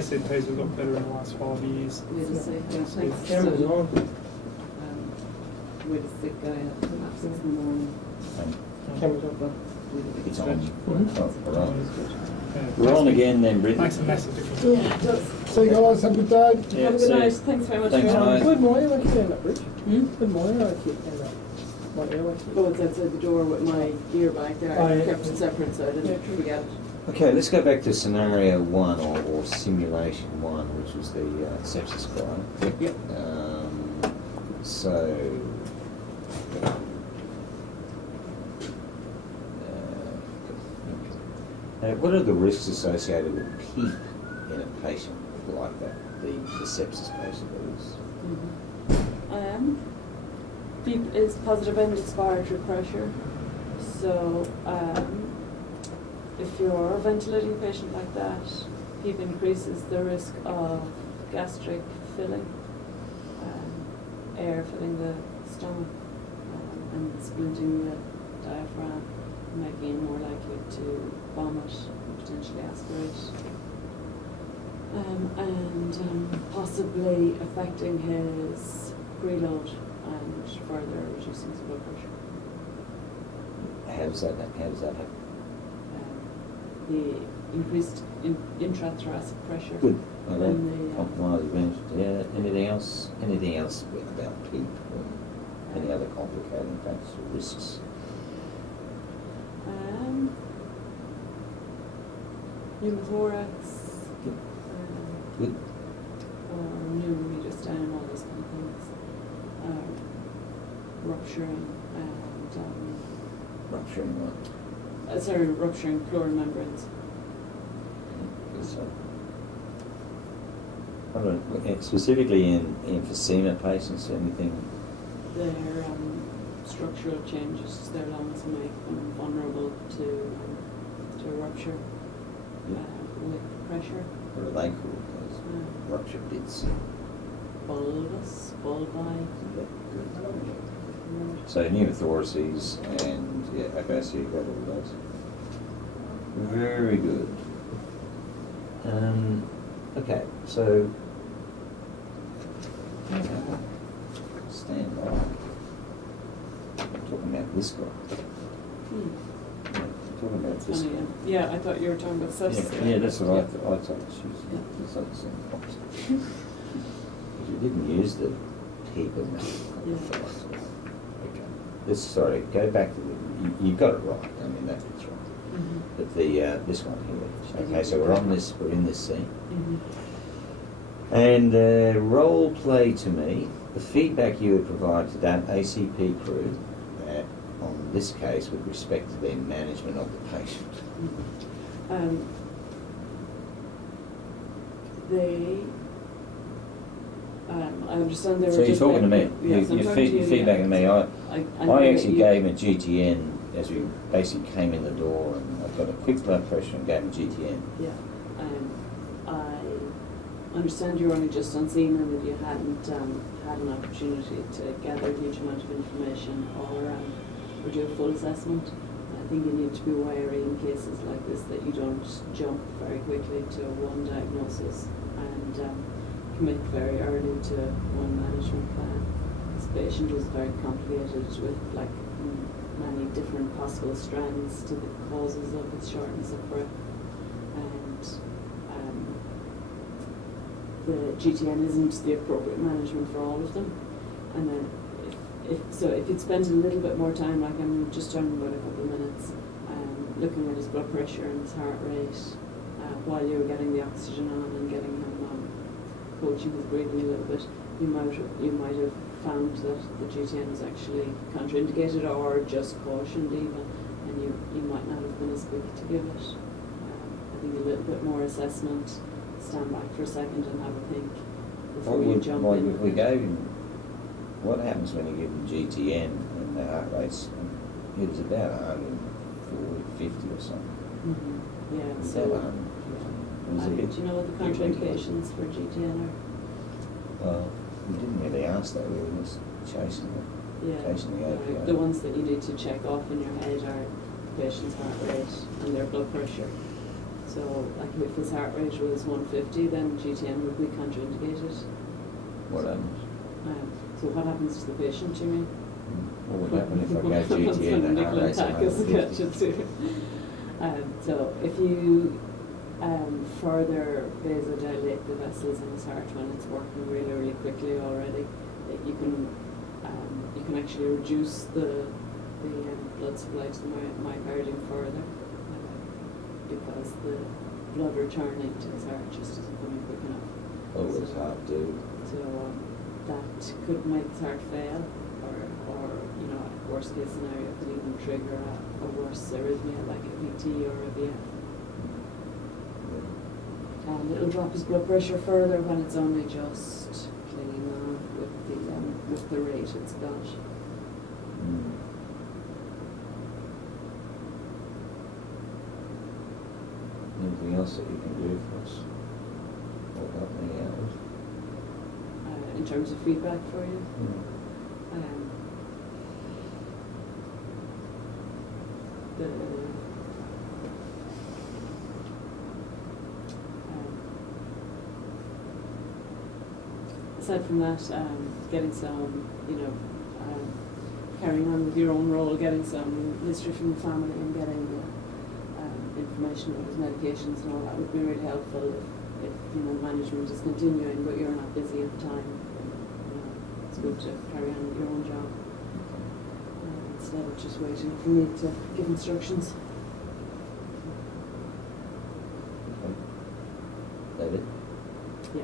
ICPs have got better in the last 5 years. With a sick guy, thanks. Cameras on. With a sick guy at 6 in the morning. Cameras on. It's on. Mhm. Oh, all right. Yeah. We're on again then, Brittany. Makes a massive difference. Yeah, it does. See you guys, have a good day. Yeah, Have a see good ya. night. Thanks very much Thanks, for your mate. time. Good morning, I keep that bridge. Hmm? Good morning, I keep that. My airway. Oh, it's outside the door with my gear bag there. Oh, I yeah. kept it separate so I didn't forget it. Okay, let's go back to scenario 1 or simulation 1, which was the sepsis cry. Yep. So, what are the risks associated with PEEP in a patient like that, the sepsis patient that is? PEEP is positive end expiratory pressure. So if you're a ventilating patient like that, PEEP increases the risk of gastric filling, air filling the stomach, and splinting the diaphragm, making him more likely to vomit and potentially aspirate, and possibly affecting his preload and further reducing his blood pressure. How does that happen? The increased intrathoracic pressure. Good. Okay. And the, Compromise event. Yeah. Anything else? Anything else about PEEP or any other complicating factors or risks? Pneumothorax, Good. or pneumomediastin, and all those kind of things. Rupturing and Rupturing what? rupturing pleural membranes. So, I don't know, specifically in emphysema patients, anything? Their structural changes to their lungs make them vulnerable to rupture with pressure. What are they called? Those rupture bits. Bulbous, bulbi. So pneumothoraces and okay, so you've got all those. Very good. Okay, so stand by. I'm talking about this guy. Talking about this Funny, guy. yeah, I thought you were talking about sepsis. Yeah, that's what Yeah. I thought. It's like the same concept. If you didn't use the PEEP and that, okay. Sorry, go back to you got it right. I mean, that's right. Mm-hmm. But this one here. Okay, so we're in this scene. Mm-hmm. And role play to me, the feedback you would provide to that ACP crew that on this case with respect to their management of the patient. I understand they were So you're just talking to me. Yes, I'm You're talking to you, feedbacking to me. I actually gave him a GTN as we basically came in the door, and I got a quick blood pressure and gave him GTN. Yeah, I understand you're only just on scene and that you hadn't had an opportunity to gather a huge amount of information or do a full assessment. I think you need to be wary in cases like this that you don't jump very quickly to one diagnosis and commit very early to one management plan. This patient was very complicated with many different possible strands to the causes of its shortness of breath, and the GTN isn't the appropriate management for all of them. And then if you'd spent a little bit more time, like I'm just talking about a couple of minutes, looking at his blood pressure and his heart rate while you were getting the oxygen on and getting him coaching his breathing a little bit, you might have found that the GTN was actually contraindicated or just cautioned even, and you might not have been as quick to give it. I think a little bit more assessment, stand back for a second and have a think before you jump in. If we gave him, what happens when you give him GTN and the heart rate's, it was about 140, 50 or something. Mm-hmm. Yeah, Was so that 150? Was it? do you know what the contraindications for GTN are? Well, we didn't really ask that, we were just chasing the API. The ones that you need to check off in your head are the patient's heart rate and their blood pressure. So, like if his heart rate was 150, then GTN would be contraindicated. What happens? So what happens to the patient, you mean? What would happen if I gave GTN and heart rate's attack is 150? too. So if you further vasodilate the vessels in his heart when it's working really, really quickly already, you can actually reduce the blood supply to the myocardium further because the blood returning to his heart just isn't coming quick enough. Oh, it's hard to do. So that could make his heart fail, or you know, worst case scenario could even trigger a worse arrhythmia like a VT or a VF. And it'll drop his blood pressure further when it's only just clinging on with the rate it's got. Mm. Anything else that you can do for us? Or help me out with? In terms of feedback for you, aside from that, getting some, carrying on with your own role, getting some history from the family and getting information about his medications and all that would be really helpful if management is continuing but you're not busy at the time. It's good to carry on with your own job instead of just waiting for me to give instructions. Okay. David? Yeah.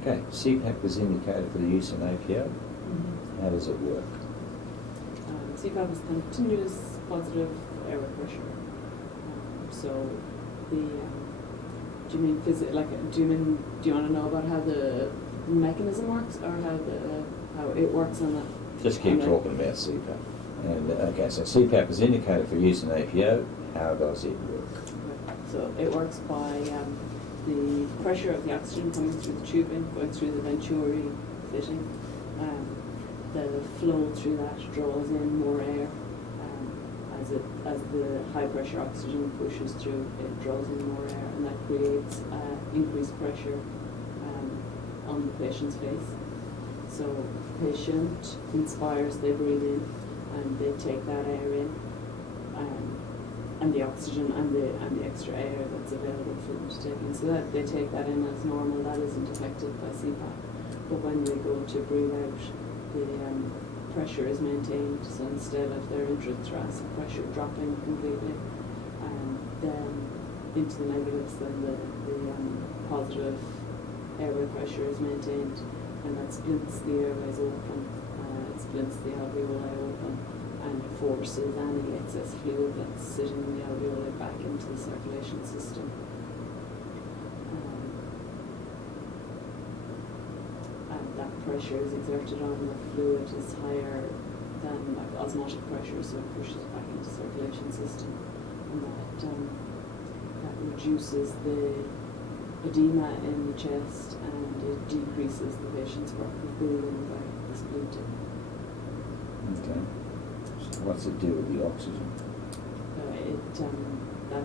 Okay, CPAP was indicated for the use in APO. Mm-hmm. How does it work? CPAP is continuous positive airway pressure. So the do you mean do you want to know about how the mechanism works or how it works on that? Just keep talking about CPAP. And okay, so CPAP is indicated for use in APO. How does it work? So it works by the pressure of the oxygen coming through the tubing, going through the venturi fitting. The flow through that draws in more air. As the high pressure oxygen pushes through, it draws in more air, and that creates increased pressure on the patient's face. So the patient inspires, they breathe in, and they take that air in, and the oxygen and the extra air that's available for them to take in. So that they take that in as normal. That isn't affected by CPAP. But when they go to breathe out, the pressure is maintained. So instead of their intrathoracic pressure dropping completely, then into the negatives, then the positive airway pressure is maintained, and that splits the airways open. It splits the alveoli open and forces any excess fluid that's sitting in the alveoli back into the circulation system. And that pressure is exerted on the fluid is higher than like osmotic pressure, so it pushes it back into the circulation system, and that reduces the edema in the chest, and it decreases the patient's work of breathing by the splinting. Okay. So what's it do with the oxygen? That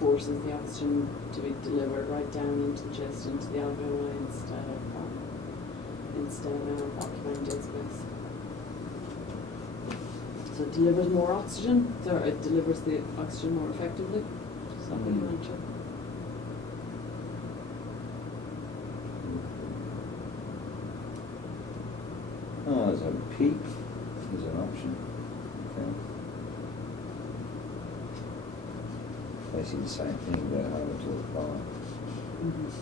forces the oxygen to be delivered right down into the chest, into the alveoli, instead of occupying dead space. So it delivers more oxygen, so it delivers the oxygen more effectively. Something you mentioned. Oh, there's a peak. There's an option. Okay. Basically the same thing, but harder to apply. That's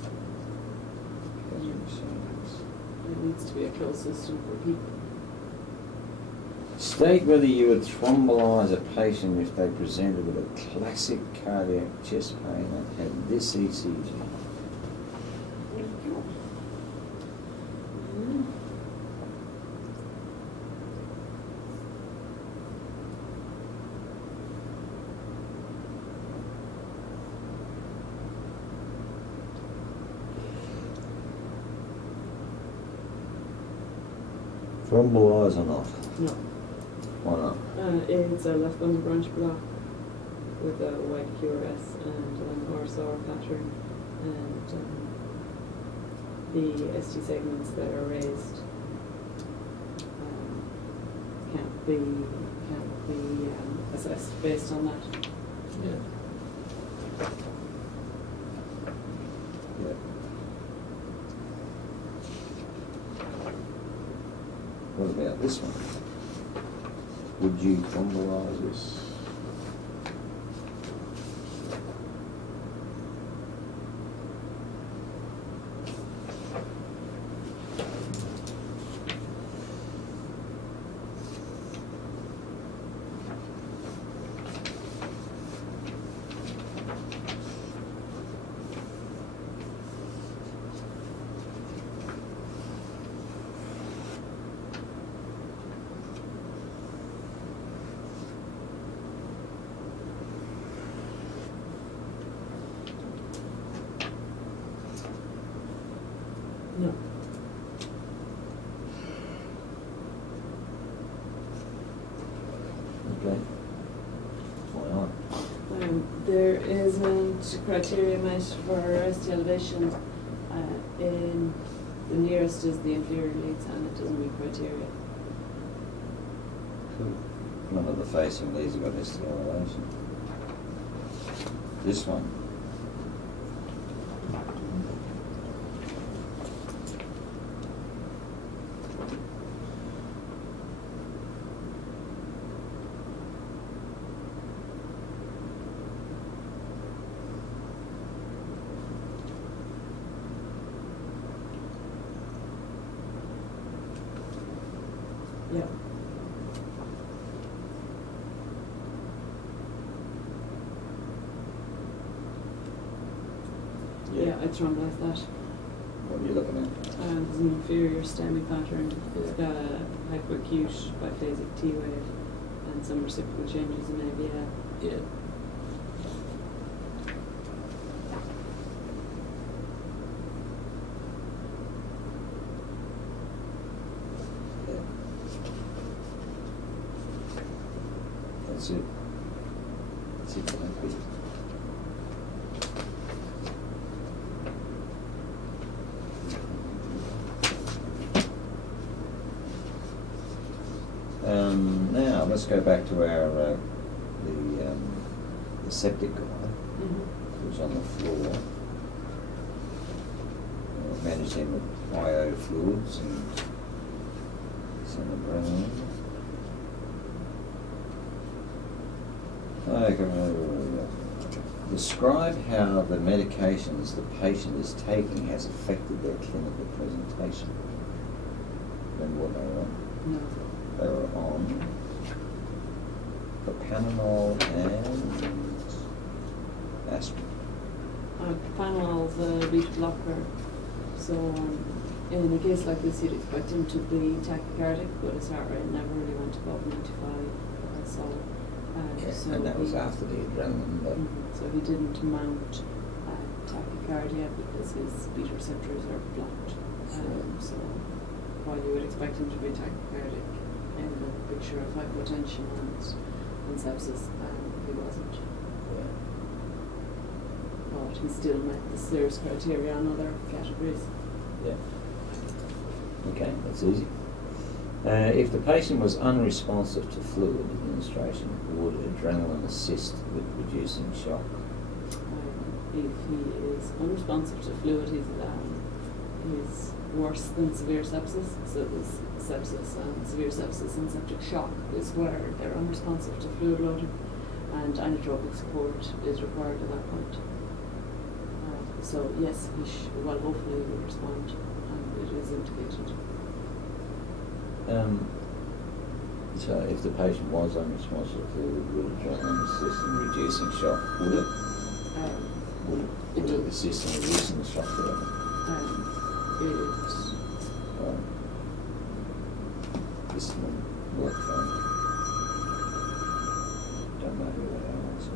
what you're saying. It needs to be a closed system for people. State whether you would thrombolyse a patient if they presented with a classic cardiac chest pain and had this ECG. Thrombolyse or not? No. Why not? It's a left bundle branch block with a white QRS and an RSR pattern, and the ST segments that are raised can't be assessed based on that. Yeah. Yeah. What about this one? Would you formalize this? No. Okay. Why not? There isn't criteria met for ST elevation. In the nearest is the inferior leads, and it doesn't meet criteria. Cool. None of the facing leads have got this elevation. This one. Yeah. Yeah, I'd normalize that. What are you looking at? There's an inferior stemming pattern. It's got a hypoacute biphasic T wave and some reciprocal changes in ABL. Yeah. Yeah. That's it. That's it for that bit. Now let's go back to our the septic guy who's on the floor. Managing the IO fluids and some adrenaline. Describe how the medications the patient is taking has affected their clinical presentation. Remember what they were on? No. They were on propranolol and aspirin. Propranolol's a beta blocker, so in a case like this you'd expect him to be tachycardic, but his heart rate never really went above 95. So And that was he- after the adrenaline, but So he didn't mount tachycardia because his beta receptors are blocked. So while you would expect him to be tachycardic in the picture of hypotension and sepsis, he wasn't. But he still met the SLERS criteria on other categories. yeah. Okay, that's easy. If the patient was unresponsive to fluid administration, would adrenaline assist with reducing shock? If he is unresponsive to fluid, he's worse than severe sepsis. So there's sepsis and severe sepsis and septic shock is where they're unresponsive to fluid loading, and inotropic support is required at that point. So yes, hopefully he will respond, and it is indicated. So if the patient was unresponsive to fluid, would adrenaline assist in reducing shock? Would it? Would it assist in reducing the shock level? This will work fine. Don't know who they are. So.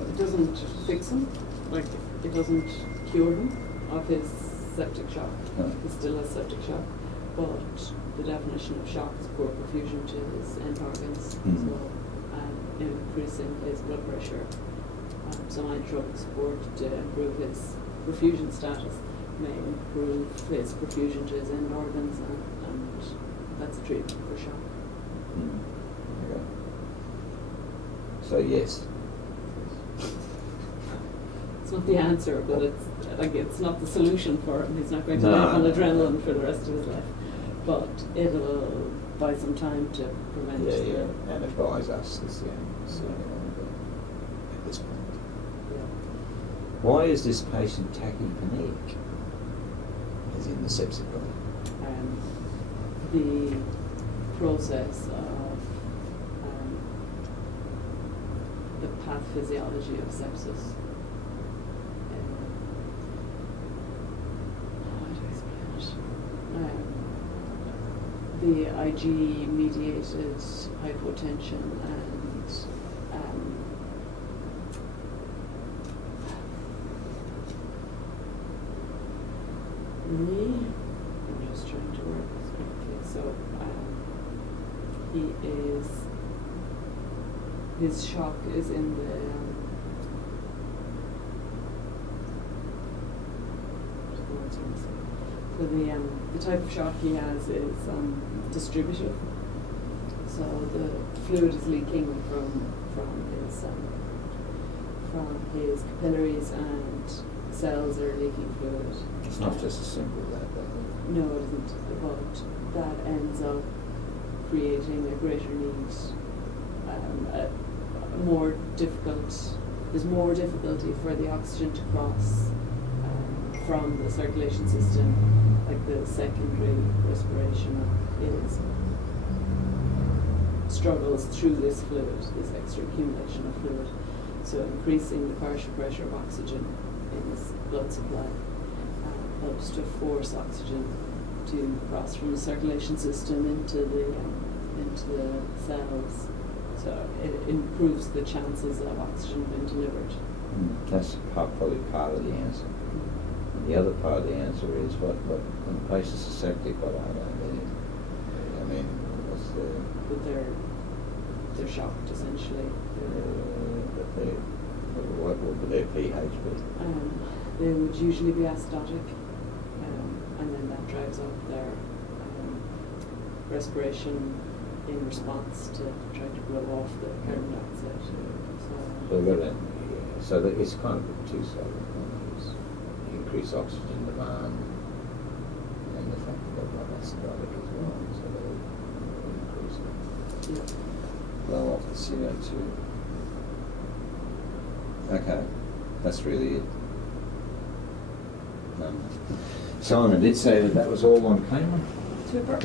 It doesn't fix him, like it doesn't cure him of his septic shock. No. He still has septic shock. but the definition of shock is poor perfusion to his end organs, Mm. so increasing his blood pressure. Some eye drug support to improve his perfusion status may improve his perfusion to his end organs, and that's a treatment for shock. Mm. Okay. So yes. It's not the answer, but it's not the solution for him. He's not going to No, live on no, adrenaline no. for the rest of his life, but it'll buy some time to prevent Yeah, the. yeah, and advise us is the only one at this point. Yeah. Why is this patient tachypneic? As in the septic one. The process of the pathophysiology of sepsis. How do I explain it? The IG-mediated hypotension and I'm just trying to work this quickly. So his shock is in the so the type of shock he has is distributive. So the fluid is leaking from his capillaries, and cells are leaking fluid. It's not just as simple as that, though. No, it isn't. But that ends up creating a greater need, there's more difficulty for the oxygen to cross from the circulation system, like the secondary respiration is struggles through this fluid, this extra accumulation of fluid. So increasing the partial pressure of oxygen in his blood supply helps to force oxygen to cross from the circulation system into the cells. So it improves the chances of oxygen being delivered. That's probably part of the answer. And the other part of the answer is when the patients are septic, what are they? I mean, what's the... But they're shocked essentially. What would their pH be? They would usually be acidotic, and then that drives up their respiration in response to trying to blow off the carbon dioxide. So that it's kind of two-sided. Increase oxygen demand, and the fact that they're not acidotic as well, so they'll increase it. Blow off the CO2. Okay, that's really it. Simon did say that was all on Cayman. Super.